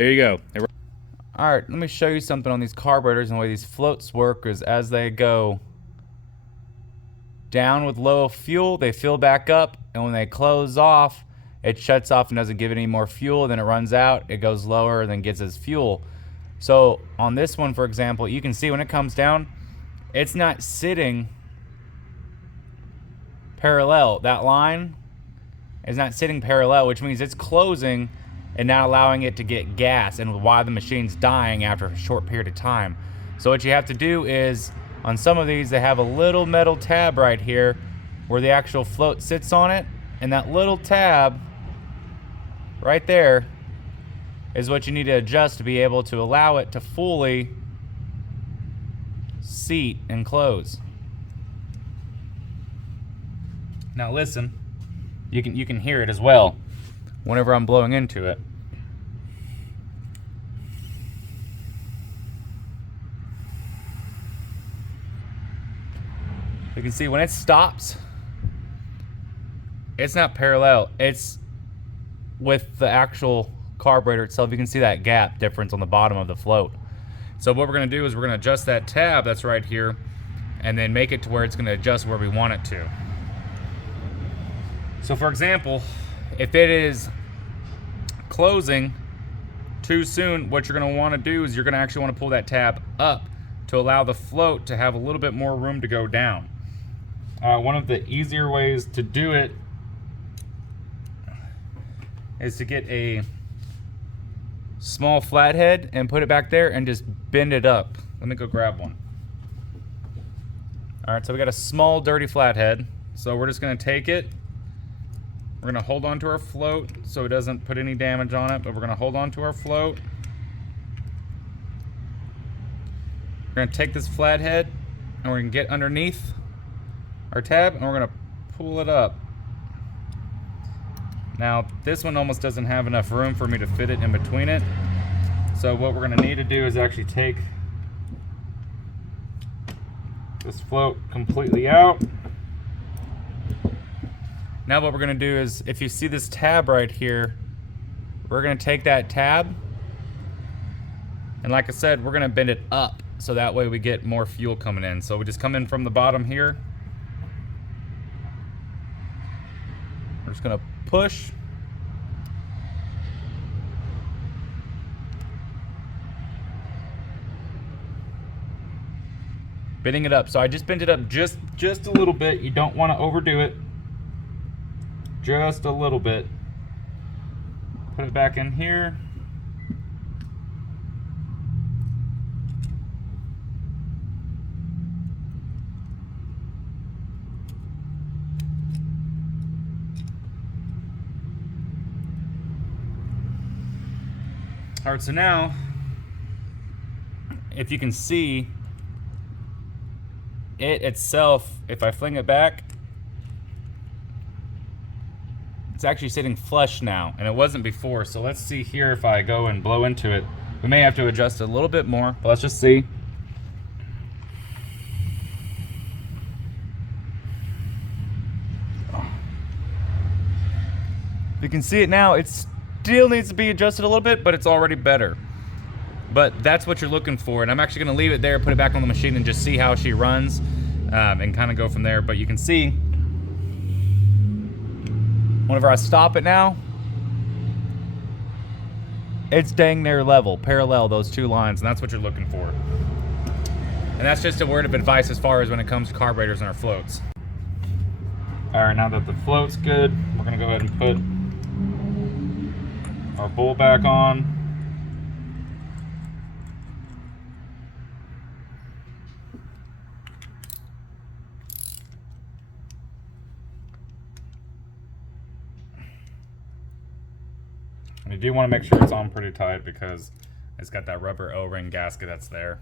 There you go. Alright, let me show you something on these carburetors and the way these floats work is as they go down with low fuel, they fill back up, and when they close off, it shuts off and doesn't give it any more fuel. Then it runs out, it goes lower, and then gets its fuel. So on this one, for example, you can see when it comes down, it's not sitting parallel. That line is not sitting parallel, which means it's closing and not allowing it to get gas, and why the machine's dying after a short period of time. So what you have to do is, on some of these, they have a little metal tab right here where the actual float sits on it, and that little tab right there is what you need to adjust to be able to allow it to fully seat and close. Now listen, you can hear it as well whenever I'm blowing into it. You can see when it stops, it's not parallel, it's with the actual carburetor itself. You can see that gap difference on the bottom of the float. So what we're going to do is we're going to adjust that tab that's right here and then make it to where it's going to adjust where we want it to. So for example, if it is closing too soon, what you're going to want to do is you're going to actually want to pull that tab up to allow the float to have a little bit more room to go down. One of the easier ways to do it is to get a small flathead and put it back there and just bend it up. Let me go grab one. Alright, so we got a small dirty flathead. So we're just going to take it. We're going to hold on to our float so it doesn't put any damage on it, but we're going to hold on to our float. We're going to take this flathead and we're going to get underneath our tab and we're going to pull it up. Now this one almost doesn't have enough room for me to fit it in between it. So what we're going to need to do is actually take this float completely out. Now what we're going to do is, if you see this tab right here, we're going to take that tab and like I said, we're going to bend it up so that way we get more fuel coming in. So we just come in from the bottom here. We're just going to push. Bending it up. So I just bent it up just a little bit. You don't want to overdo it. Just a little bit. Put it back in here. All right, so now, if you can see, it itself, if I fling it back, it's actually sitting flush now, and it wasn't before. So let's see here if I go and blow into it. We may have to adjust it a little bit more, but let's just see. You can see it now. It still needs to be adjusted a little bit, but it's already better. But that's what you're looking for, and I'm actually going to leave it there, put it back on the machine, and just see how she runs, and kind of go from there. But you can see, whenever I stop it now, it's dang near level, parallel, those two lines, and that's what you're looking for. And that's just a word of advice as far as when it comes to carburetors and our floats. All right, now that the float's good, we're going to go ahead and put our bowl back on. And you do want to make sure it's on pretty tight because it's got that rubber O-ring gasket that's there.